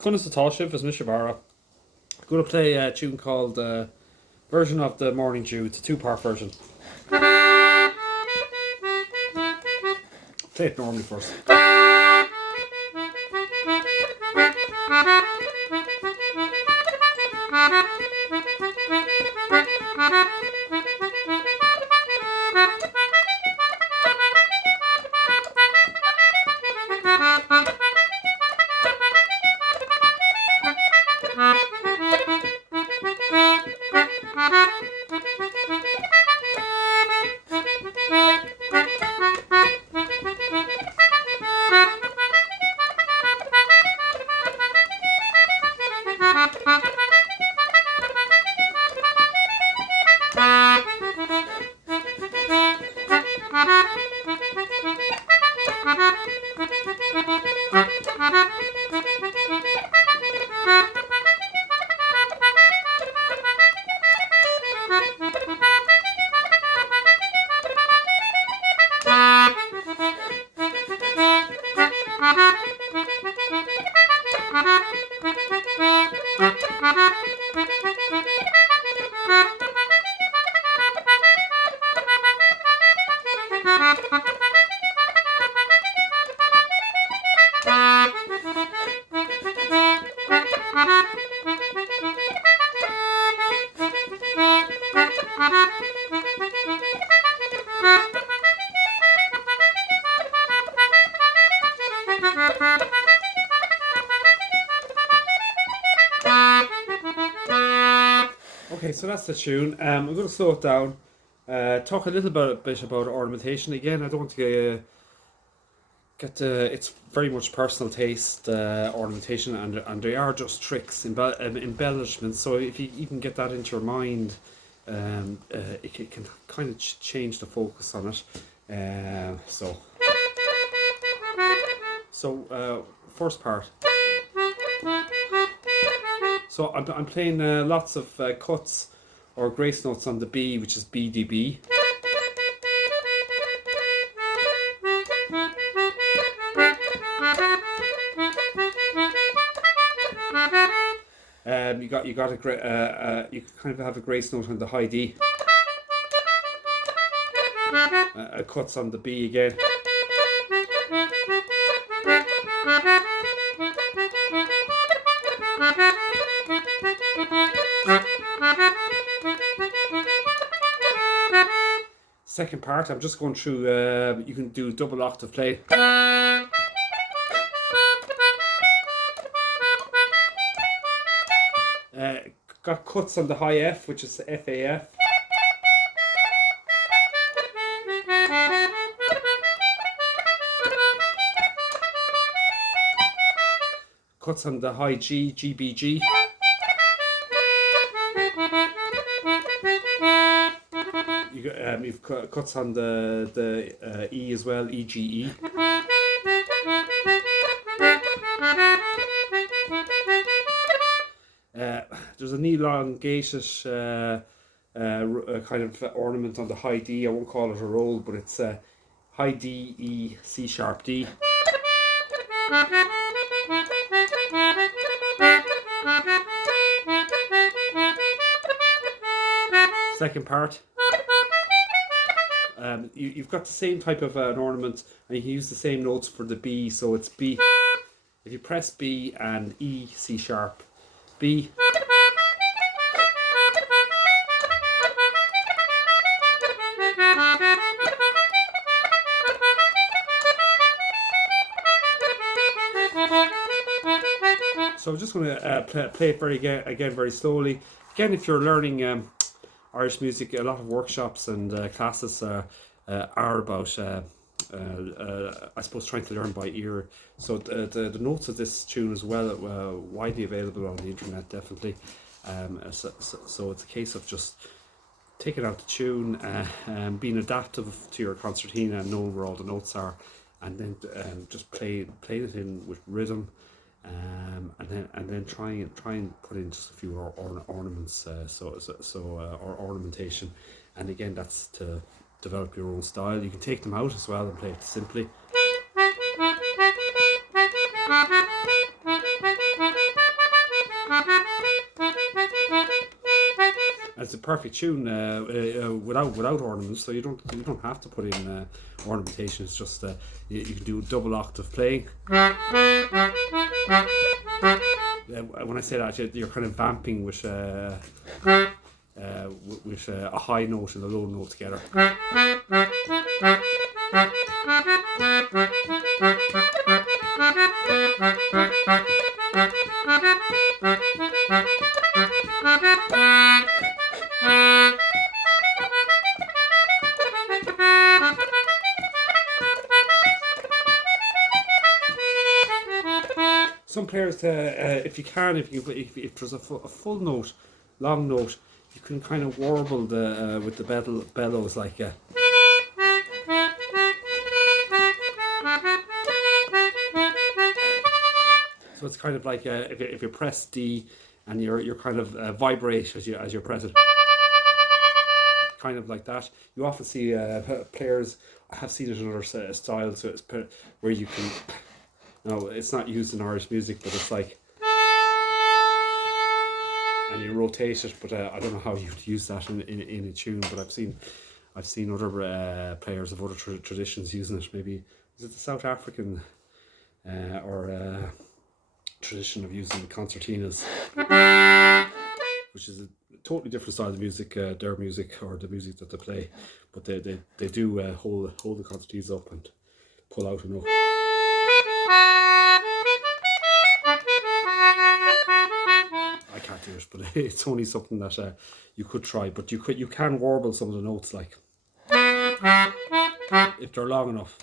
Conas atá sibh is Mishabara. I'm going to play a tune called Version of the Morning Dew. It's a two-part version. Play it normally first. Okay, so that's the tune. I'm going to slow it down. Talk a little bit about ornamentation. Again, I don't want to it's very much personal taste, ornamentation, and they are just tricks, embellishments. So if you can get that into your mind, it can kind of change the focus on it. First part. So I'm playing lots of cuts or grace notes on the B, which is BDB. You kind of have a grace note on the high D. Cuts on the B again. Second part, I'm just going through, you can do double octave play. Got cuts on the high F, which is FAF. Cuts on the high G, GBG. You've cuts on the E as well, EGE. There's an elongated kind of ornament on the high D. I won't call it a roll, but it's high D, E, C sharp D. Second part. You've got the same type of an ornament, and you can use the same notes for the B. So it's B. If you press B and E, C sharp, B. So I'm just going to play it very slowly. Again, if you're learning Irish music, a lot of workshops and classes are about, I suppose, trying to learn by ear. So the notes of this tune as well, widely available on the internet, definitely. So it's a case of just taking out the tune, being adaptive to your concertina and knowing where all the notes are, and then just play it in with rhythm. And then try and put in just a few ornaments, or ornamentation, and again that's to develop your own style. You can take them out as well and play it simply. perfect tune without ornaments. So you don't have to put in ornamentation. It's just you can do double octave playing. When I say that, you're kind of vamping with a high note and a low note together. Some players, if you can, if there's a full note, long note, you can kind of warble with the bellows like. So it's kind of like if you press D and you're kind of vibrate as you press it, kind of like that. You often see players. I have seen it in other styles, so it's where you can. No, it's not used in Irish music, but it's like, and you rotate it. But I don't know how you'd use that in a tune. But I've seen other players of other traditions using it. Maybe is it the South African or tradition of using concertinas, which is a totally different style of music, their music or the music that they play, but they do hold the concertinas up and pull out a note. I can't do it, but it's only something that you could try. But you can warble some of the notes like if they're long enough.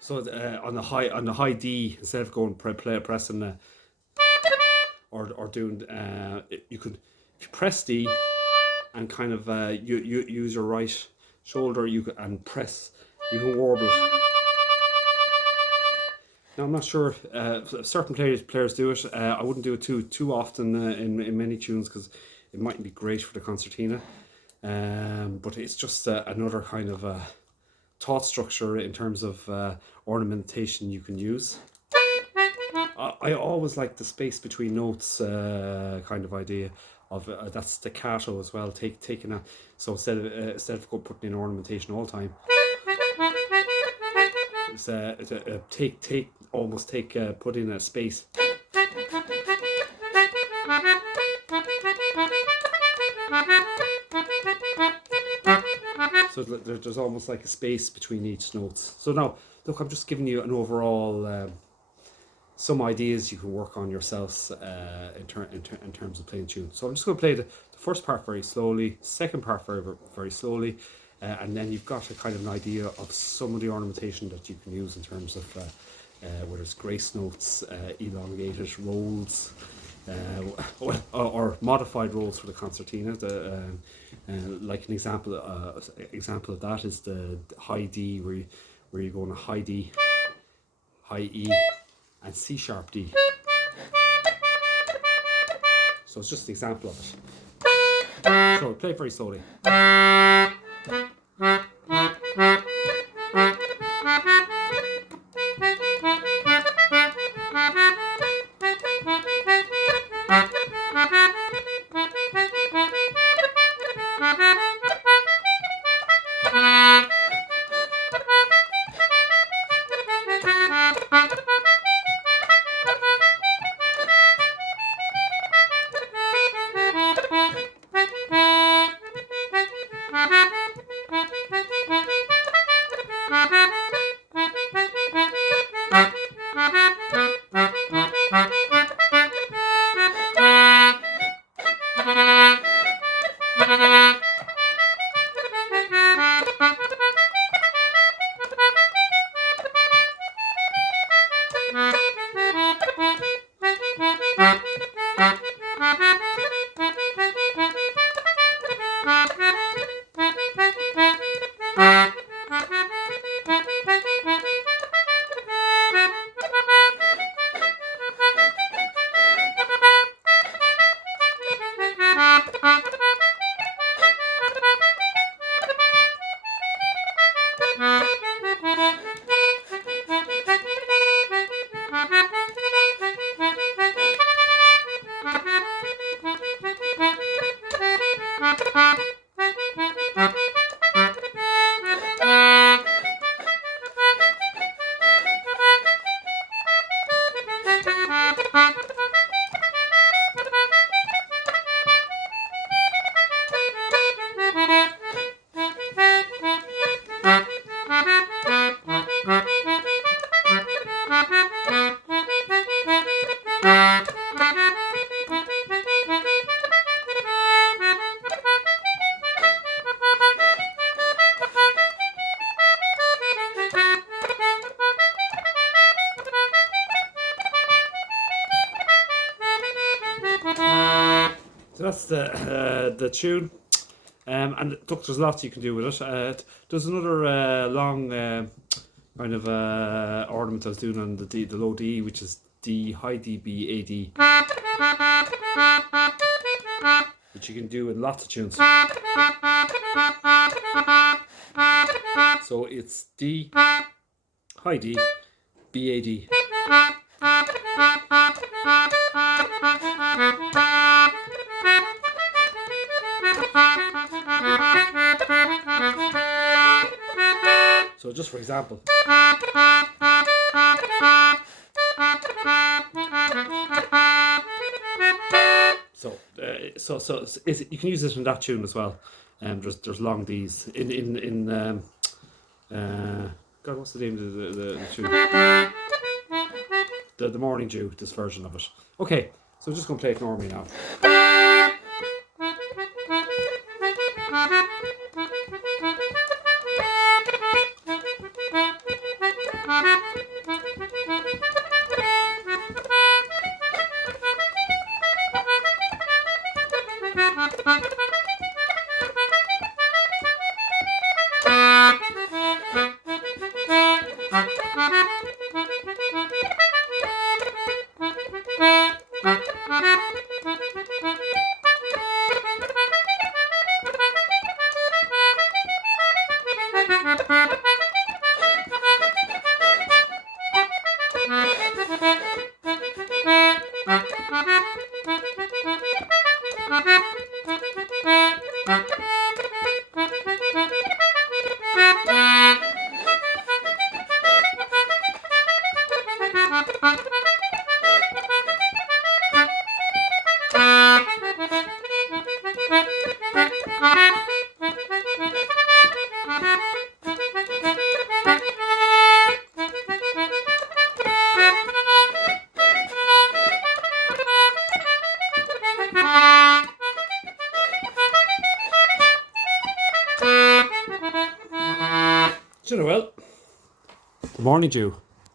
So on the high D, instead of going pressing or doing you could, if you press D and kind of you use your right shoulder, and press, you can warble it. Now I'm not sure, certain players do it. I wouldn't do it too often in many tunes because it mightn't be great for the concertina. But it's just another kind of thought structure in terms of ornamentation you can use. I always like the space between notes kind of idea of that staccato as well. Taking a, so instead of putting in ornamentation all the time, it's put in a space. So there's almost like a space between each notes. So now, look, I'm just giving you an overall some ideas you can work on yourselves in terms of playing tunes. So I'm just going to play the first part very slowly, second part very slowly, and then you've got a kind of an idea of some of the ornamentation that you can use in terms of whether it's grace notes, elongated rolls, or modified rolls for the concertina. Like an example of that is the high D, where you go on a high D, high E, and C sharp D. So it's just an example of it. So play it very slowly. So that's the tune. And look, there's lots you can do with it. There's another long kind of ornament I was doing on the low D, which is D, high D, B, A, D, which you can do in lots of tunes. So it's D, high D, B, A, D. So just for example. So you can use it in that tune as well. There's long D's in God, what's the name of the tune? The Morning Dew. This version of it. Okay, so I'm just gonna play it normally now. You know, well, the Morning Dew.